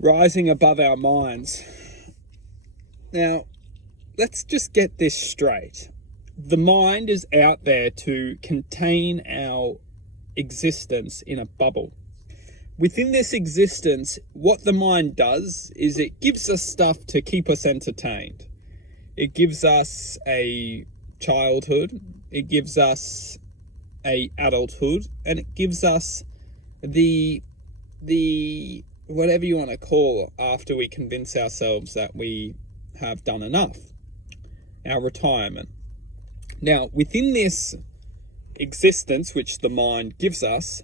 rising above our minds. Now, let's just get this straight. The mind is out there to contain our existence in a bubble. Within this existence, what the mind does is it gives us stuff to keep us entertained. It gives us a childhood, it gives us a adulthood, and it gives us the whatever you want to call after we convince ourselves that we have done enough, our retirement. Now, within this existence which the mind gives us,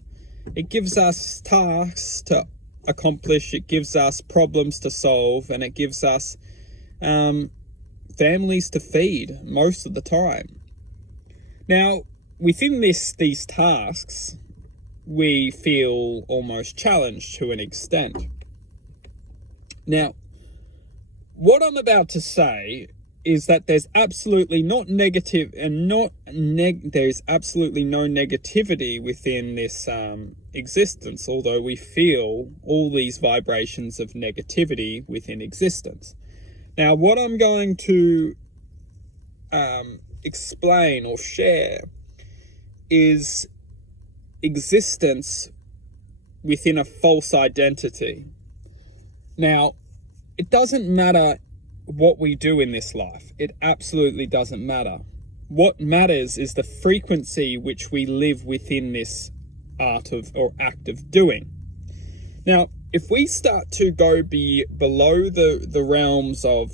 it gives us tasks to accomplish, it gives us problems to solve, and it gives us families to feed most of the time. Now, within these tasks, we feel almost challenged to an extent. Now, what I'm about to say is that there's absolutely there's absolutely no negativity within this existence, although we feel all these vibrations of negativity within existence. Now, what I'm going to explain or share is existence within a false identity. Now, it doesn't matter what we do in this life. It absolutely doesn't matter. What matters is the frequency which we live within this art of or act of doing. Now, if we start to go below the realms of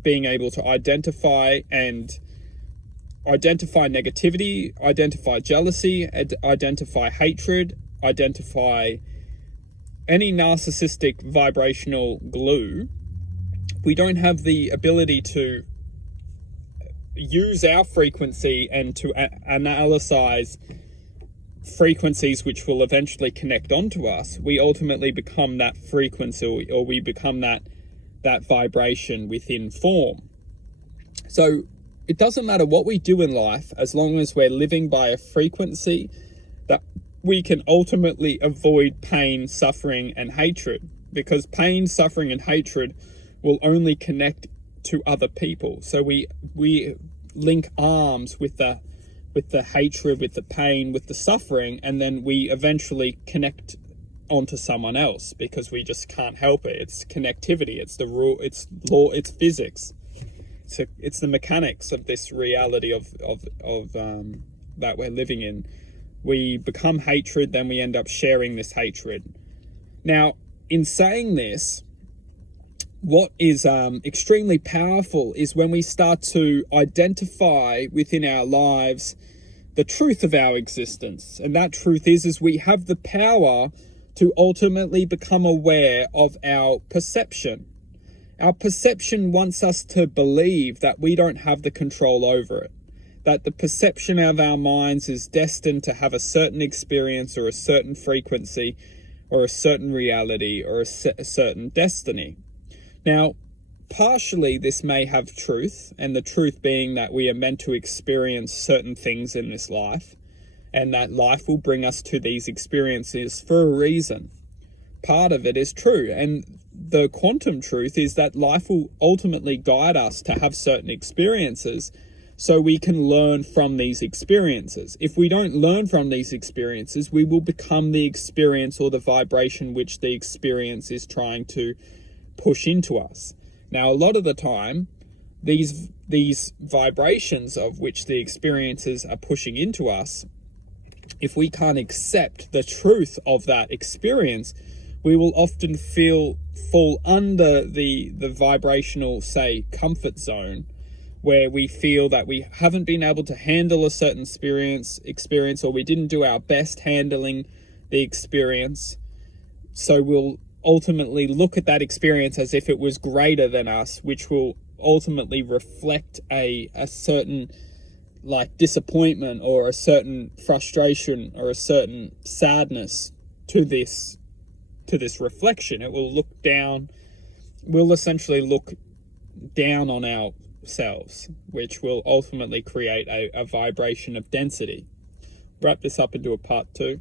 being able to identify negativity, identify jealousy, identify hatred, identify any narcissistic vibrational glue, we don't have the ability to use our frequency and to analyze frequencies which will eventually connect onto us. We ultimately become that frequency, or we become that vibration within form. So it doesn't matter what we do in life, as long as we're living by a frequency that we can ultimately avoid pain, suffering, and hatred. Because pain, suffering, and hatred will only connect to other people. So we link arms with the hatred, with the pain, with the suffering, and then we eventually connect onto someone else because we just can't help it. It's connectivity. It's the rule. It's law. It's physics. So it's the mechanics of this reality of that we're living in. We become hatred, then we end up sharing this hatred. Now, in saying this, what is extremely powerful is when we start to identify within our lives the truth of our existence. And that truth is we have the power to ultimately become aware of our perception. Our perception wants us to believe that we don't have the control over it, that the perception of our minds is destined to have a certain experience or a certain frequency or a certain reality or a certain destiny. Now, partially this may have truth, and the truth being that we are meant to experience certain things in this life, and that life will bring us to these experiences for a reason. Part of it is true, and the quantum truth is that life will ultimately guide us to have certain experiences so we can learn from these experiences. If we don't learn from these experiences, we will become the experience or the vibration which the experience is trying to push into us. Now, a lot of the time, these vibrations of which the experiences are pushing into us, if we can't accept the truth of that experience, we will often fall under the vibrational, say, comfort zone, where we feel that we haven't been able to handle a certain experience, or we didn't do our best handling the experience. So we'll ultimately look at that experience as if it was greater than us, which will ultimately reflect a certain disappointment or a certain frustration or a certain sadness to this reflection. It will look down, we'll essentially look down on ourselves, which will ultimately create a vibration of density. Wrap this up into a part 2.